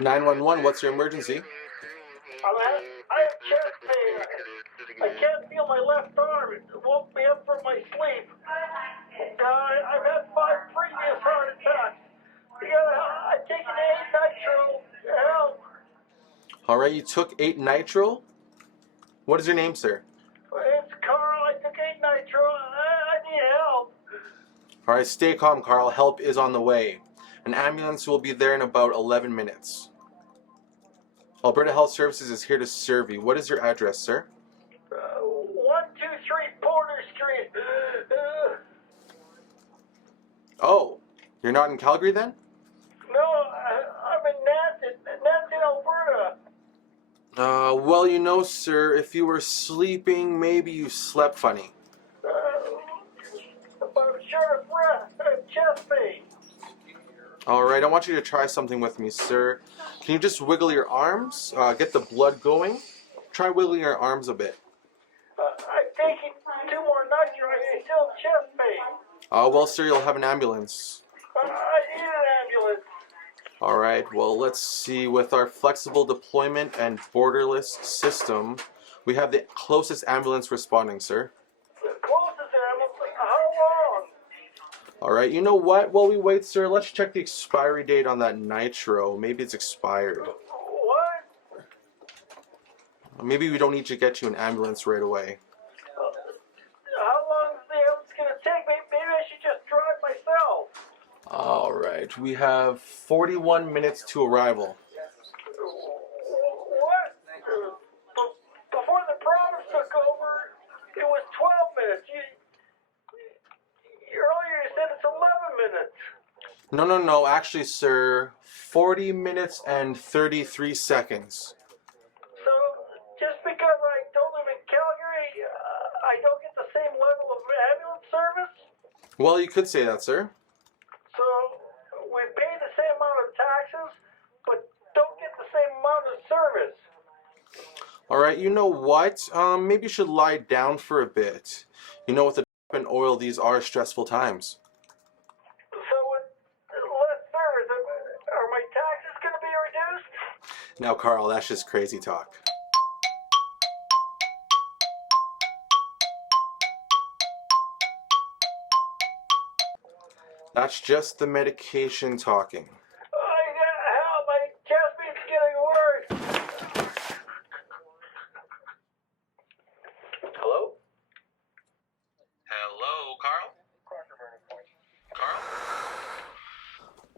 911, what's your emergency? I have chest pain. I can't feel my left arm. It woke me up from my sleep. I've had 5 previous heart attacks. I'm taking 8 nitro. Help. Alright, you took 8 nitro? What is your name, sir? It's Carl. I took 8 nitro. I need help. Alright, stay calm, Carl. Help is on the way. An ambulance will be there in about 11 minutes. Alberta Health Services is here to serve you. What is your address, sir? 123 Porter Street. Oh, you're not in Calgary then? No, I'm in Nanton, Alberta. Well, you know, sir, if you were sleeping, maybe you slept funny. But I'm short of breath. I have chest pain. Alright, I want you to try something with me, sir. Can you just wiggle your arms? Get the blood going? Try wiggling your arms a bit. I'm taking 2 more nitro. I still have chest pain. Well, sir, you'll have an ambulance. I need an ambulance. Alright, well, let's see. With our flexible deployment and borderless system, we have the closest ambulance responding, sir. The closest ambulance? How long? Alright, you know what? While we wait, sir, let's check the expiry date on that nitro. Maybe it's expired. What? Maybe we don't need to get you an ambulance right away. How long is the ambulance going to take? Maybe I should just drive myself. Alright, we have 41 minutes to arrival. What? Before the province took over, it was 12 minutes. Earlier you said it's 11 minutes. No. Actually, sir, 40 minutes and 33 seconds. So, just because I don't live in Calgary, I don't get the same level of ambulance service? Well, you could say that, sir. So, we pay the same amount of taxes, but don't get the same amount of service. Alright, you know what? Maybe you should lie down for a bit. You know, with the drop in oil, these are stressful times. So, with less service, are my taxes going to be reduced? Now, Carl, that's just crazy talk. That's just the medication talking. Help, my chest pain's getting worse. Hello? Hello, Carl? Carl?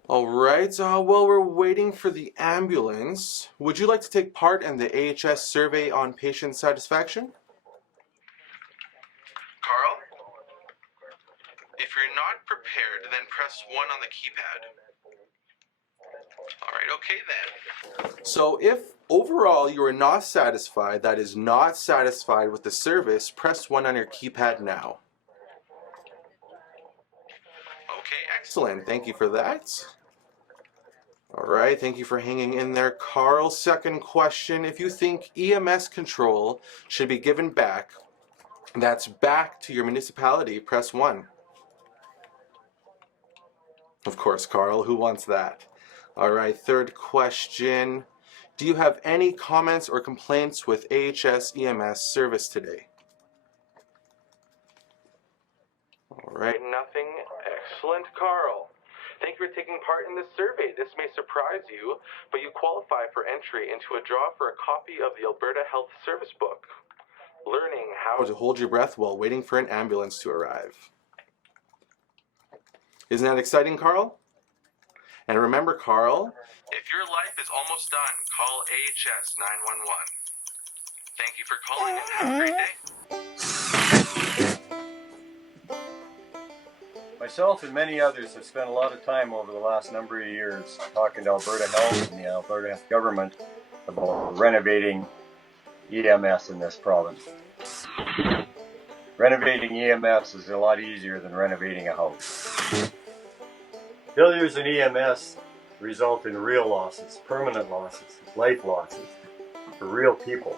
Alright, while we're waiting for the ambulance, would you like to take part in the AHS survey on patient satisfaction? Carl? If you're not prepared, then press 1 on the keypad. Alright, okay then. So if overall you are not satisfied, that is not satisfied with the service, press 1 on your keypad now. Okay, excellent. Thank you for that. Alright, thank you for hanging in there, Carl. Second question, if you think EMS control should be given back, that's back to your municipality, press 1. Of course, Carl, who wants that? Alright, third question. Do you have any comments or complaints with AHS EMS service today? Alright, nothing. Excellent, Carl. Thank you for taking part in this survey. This may surprise you, but you qualify for entry into a draw for a copy of the Alberta Health Service Book. Learning how to hold your breath while waiting for an ambulance to arrive. Isn't that exciting, Carl? And remember, Carl, if your life is almost done, call AHS 911. Thank you for calling and have a great day. Myself and many others have spent a lot of time over the last number of years talking to Alberta Health and the Alberta government about renovating EMS in this province. Renovating EMS is a lot easier than renovating a house. Failures in EMS result in real losses, permanent losses, life losses for real people.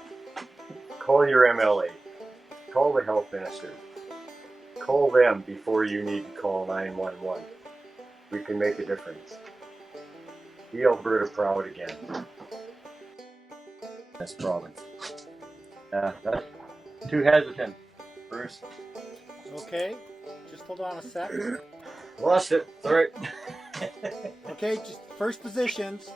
Call your MLA, call the health minister, call them before you need to call 911. We can make a difference. Be Alberta proud again. This province. That's too hesitant, Bruce. Okay, just hold on a sec. Lost it. Sorry. Okay, just first positions.